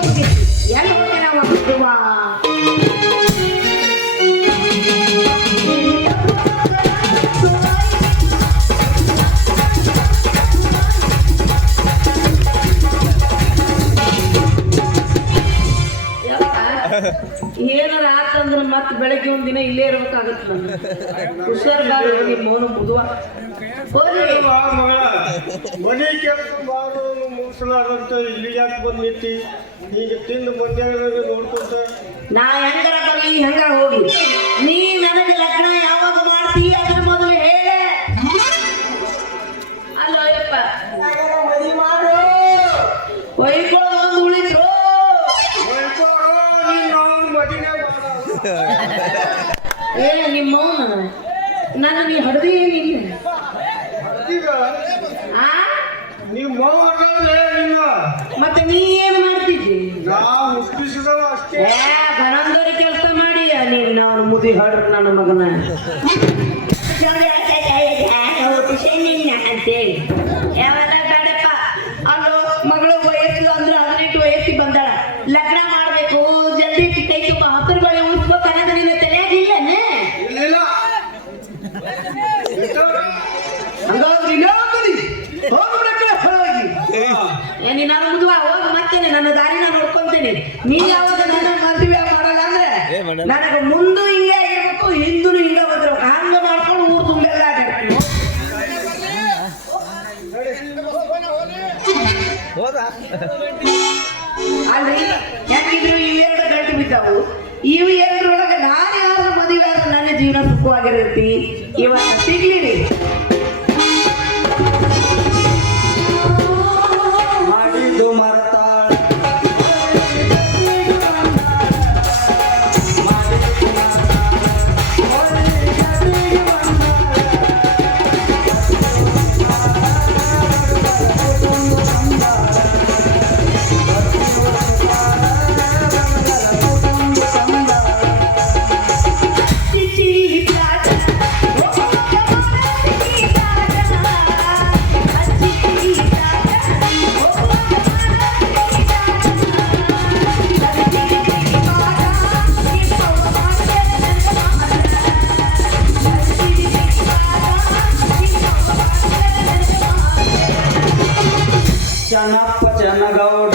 ಎಲ್ಲಿ ಹೋಗ್ತೇನೆ ಅವ ಬಿಡುವ ಏನಾರ ಆತಂದ್ರೆ ಮತ್ತೆ ಬೆಳಗ್ಗೆ ಒಂದಿನ ಇಲ್ಲೇ ಇರ್ಬೇಕಾಗತ್ತೆ ನಾನು ಹುಷಾರ್ಗಾರ ನಿಮ್ಮ ಮೌನ ಬುಧವಾರ ಮನೆ ಕೆಲಸ ಮಾಡೋನು ಮುಗಿಸಲಾರಂತ ಇಲ್ಲಿ ಯಾಕೆ ಬಂದಿತ್ತಿ ಈಗ ತಿಂದು ಬಂದಾಗ ನೋಡ್ಕೊಂತ ನಾ ಹೆಂಗಾರ ಬರ್ಲಿ ಹೆಂಗಾರ ಹೋಗಿ ನೀ ನನಗೆ ಲಗ್ನ ಯಾವಾಗ ಮಾಡ್ತೀ ಅದನ್ನ ಮೊದಲು ಹೇಳ ಅಲ್ಲೋ ಯಪ್ಪ ಮದುವೆ ಮಾಡು ಒಯ್ಕೊಳ್ಳೋ ಒಂದು ಉಳಿದ್ರು ಏ ನಿಮ್ಮ ಮೌನ ನನ್ನ ನೀ ಹಡ್ದಿ ಏನಿಲ್ಲ ನೀವು ಮೌನ ಮತ್ತೆ ನೀ ಏನು ಮಾಡ್ತಿದ್ದಿ ನಾವು ಹುಟ್ಟಿಸಿದವ ಅಷ್ಟೇ ಗಣಂದರಿ ಕೆಲಸ ಮಾಡಿ ನೀನು ನಾನು ಮುದಿ ಹಾಡ್ರ ನನ್ನ ಮಗನ ಅಂತೇಳಿ ಯಾವಾಗ ಬೇಡಪ್ಪ ಅಲ್ಲೋ ಮಗಳು ವಯಸ್ಸು ಅಂದ್ರೆ 18 ವಯಸ್ಸಿಗೆ ಬಂದಾಳ ಲಗ್ನ ಮಾಡ್ಬೇಕು ಜಲ್ದಿ ಕೈ ತುಂಬ ಹತ್ತರ ಬಳೆ ಉಳಿಸ್ಬೇಕು ಅನ್ನೋದು ನಿನ್ನ ತಲೆಯಾಗಿಲ್ಲನೆ ನೀ ನಾನು ಮುದುವ ಹೋಗ ಮತ್ತೇನೆ ನನ್ನ ದಾರಿನ ನೋಡ್ಕೊಂತೇನೆ ನೀ ಯಾವಾಗ ನನ್ನ ಮದುವೆ ಮಾಡಲ್ಲ ಅಂದ್ರೆ ನನಗೆ ಮುಂದೆ ಹಿಂಗೆ ಆಗಿರ್ಬೇಕು ಹಿಂದೂ ಹಿಂಗ ಬಂದಿರ್ಬೇಕು ಹಂಗ ಮಾಡ್ಕೊಂಡು ಊರು ತುಂಬೆಲ್ಲ ಅಲ್ರಿ ಯಾಕಿದ್ರು ಇವೆರಡು ಗಂಟು ಬಿದ್ದಾವು ಇವು ಎರಡರೊಳಗೆ ನಾನು ಯಾರು ಮದುವೆ ಆದ್ರೆ ನನ್ನ ಜೀವನ ಸುಖವಾಗಿರುತ್ತೆ ಇವಾಗ ಸಿಗ್ಲಿರಿ ಮಾಡಿದ್ದು ಮರತಾಳ ಚನ್ನಪ್ಪ ಚನ್ನಗೌಡ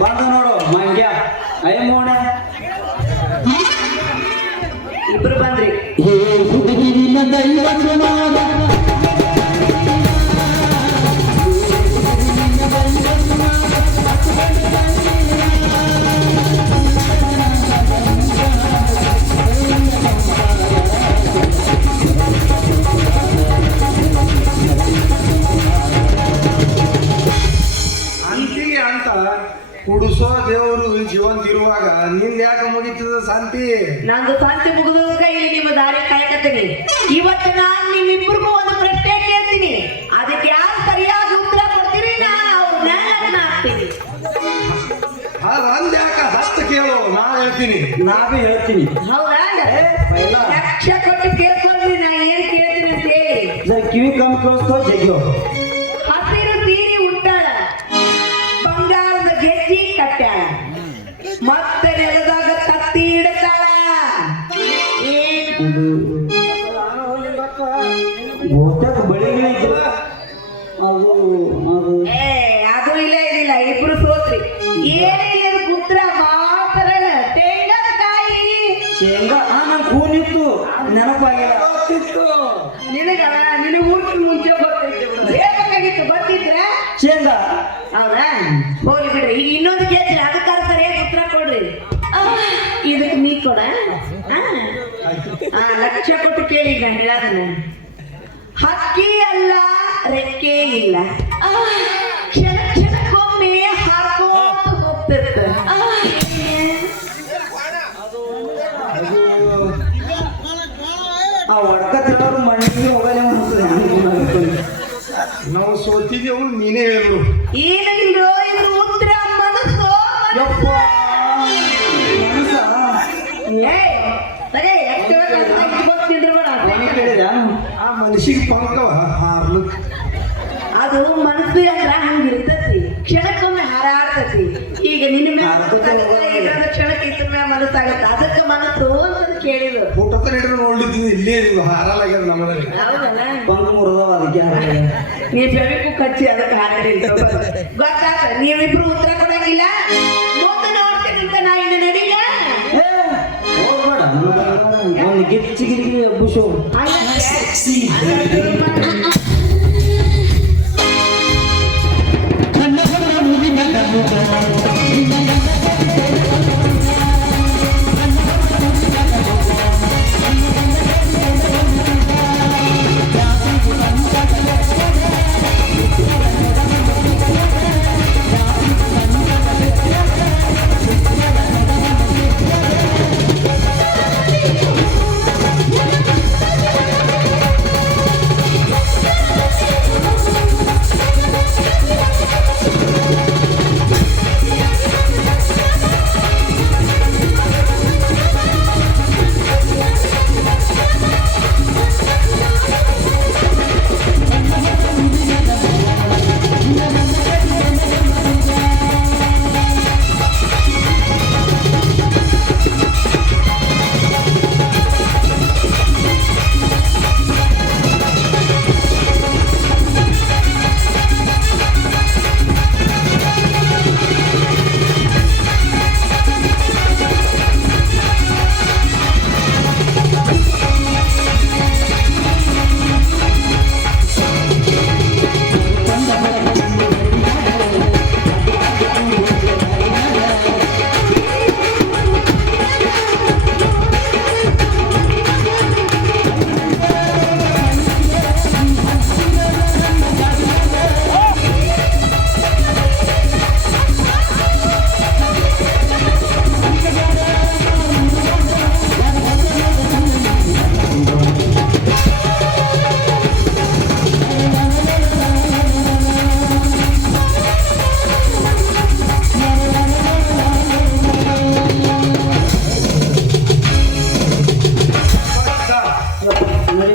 ಬಂದು ನೋಡು ಮಂಗ್ಯ ಅಯ್ಯಮ್ಮೋಣ ಇಬ್ರು ಬಂದ್ರಿ ಅಂತಿಗೆ ಅಂತ ಕುಡಿಸೋ ದೇವರು ಜೀವಂತ ಇರುವಾಗ ನಿಂದ ಯಾಕೆ ಮುಗಿತದ ಶಾಂತಿ ನಂದು ಶಾಂತಿ ಮುಗಿದಾಗ ಇಲ್ಲಿ ನಿಮ್ಮ ದಾರಿ ಕಾಯ್ಕತ್ತೀನಿ ಇವತ್ತು ನಾನು ನಿಮ್ಮಿಬ್ಬರಿಗೂ ಒಂದು ಪ್ರಶ್ನೆ ಕೇಳ್ತೀನಿ ಅದಕ್ಕೆ ಯಾರು ಸರಿಯಾಗಿ ಉತ್ತರ ಕೊಡ್ತೀರಿ ನಾನು ಆಗ್ತೀನಿ ಒಂದ್ ಯಾಕ 10 ಕೇಳು ನಾ ಹೇಳ್ತೀನಿ ನಾವೇ ಹೇಳ್ತೀನಿ ಹೌದಾ ಲಕ್ಷ ಕೊಟ್ಟು ಕೇಳ್ಕೊಂಡ್ರಿ ನಾ ಏನ್ ಕೇಳ್ತೀನಿ ಅಂತ ಹೇಳಿ ಜರ ಕಿವಿ ಕಮ್ಮಿ ಕಳಿಸ್ತೋ ಜಗ್ಗೋ ಹಸಿರು ತೀರಿ ಉಟ್ಟಾಳ ಬಂಗಾರದ ಗೆಜ್ಜಿ ಕಟ್ಟಾಳ ಮತ್ತೆ ನೆಲದಾಗ ಕತ್ತಿ ಇಡ್ತಾಳ ಗೋತ್ಯಾಗ ಬಳಿಗಳ ಇದ್ರು ಅದು ಅದು ಅದು ಇಲ್ಲ ಇಬ್ರು ಸೋತ್ರಿ ಏನಿಲ್ಲ ಪುತ್ರ ಮಾತರಣ ತೆಂಗನಕಾಯಿ ಶೇಂಗಾ ನನ್ ಕೂನಿತ್ತು ನೆನಪಾಗಿಲ್ಲ ನಿನಗ ನಿನಗೆ ಊಟ ಮುಂಚೆ ಗೊತ್ತೈತೆ ಬೇಕಾಗಿತ್ತು ಬರ್ತಿದ್ರೆ ಶೇಂಗಾ ಹೌದಾ ಹೋಗ್ಲಿ ಬಿಡ್ರಿ ಈಗ ಇನ್ನೊಂದು ಕೇಳ್ತೀರಿ ಅದಕ್ಕಾರ ಸರಿಯಾಗಿ ಉತ್ತರ ಕೊಡ್ರಿ ಇದಕ್ಕೆ ನೀ ಕೊಡ ಲಕ್ಷ ಕೊಟ್ಟು ಕೇಳಿ ಈಗ ಹೇಳೋದನ್ನ ಹಕ್ಕಿ ಅಲ್ಲ ರೆಕ್ಕೆ ಇಲ್ಲ ಕ್ಷಣ ಕ್ಷಣಕ್ಕೊಮ್ಮೆ ಹಾಕೋತ ಹೋಗ್ತಿರ್ತ ಆ ಒಡ್ಕತ್ತಿರೋರು ಮಣ್ಣಿಗೆ ಹೋಗಲ್ಲ ಅನ್ಸುತ್ತೆ. ನಾವು ಸೋತಿದ್ದೆವು ನೀನೇ ಹೇಳಿದ್ರು ಏನಿಲ್ಲೋ ಇದು ಉತ್ತರ ಮನಸ್ಸು ಯಪ್ಪ, ಮನಸ್ಸ? ಏಯ್, ಸರಿ, ಎಷ್ಟು ಗೊತ್ತಿದ್ರು ಬೇಡ. ಅವನಿಗೆ ಕೇಳಿದ ಆ ಮನುಷ್ಯಗೆ ಪಂಕವ ಹಾರ್ಲಿಕ್ಕೆ ಅದು ಮನಸ್ಸು ಅಂದ್ರ ಹಂಗಿರ್ತತಿ ಕ್ಷಣಕ್ಕೊಮ್ಮೆ ಹಾರಾಡ್ತತಿ ಈಗ ನಿನ್ನ ಮೇಲೆ ಕ್ಷಣಕ್ಕೆ ಇದ್ರ ಮೇಲೆ ಮನಸ್ಸಾಗತ್ತ ಅದಕ್ಕೆ ಮನಸ್ಸು ಅಂತ ಕೇಳಿದ್ರು ಫೋಟೋ ಹಿಡಿದು ನೋಡ್ಲಿದ್ದು ಇಲ್ಲೇ ಹಾರಲಾಗ್ಯದ ನಮ್ಮಲ್ಲಿ ಹೌದಲ್ಲ ಪಂಕ ಮುರಿದವ ಅದಕ್ಕೆ ಹಾಗೆ. ನೀವ್ ಬೆಳಕು ಕಚ್ಚಿ ಅದಕ್ಕೆ ಹಾಕಿ ಗೊತ್ತಾಗ ನೀವಿಬ್ರು ಉತ್ತರ ಕೊಡಂಗಿಲ್ಲ ಮುಂದೆ ನೋಡ್ತಿದ್ದಂತ ನಾ ಇನ್ನು ನಡೀಲ ಏ, ಹೋಗ್ಬೇಡ ಒಂದು ಗಿಚ್ಚಿಗಿರಿ ಬುಷು. ನೋಡಿ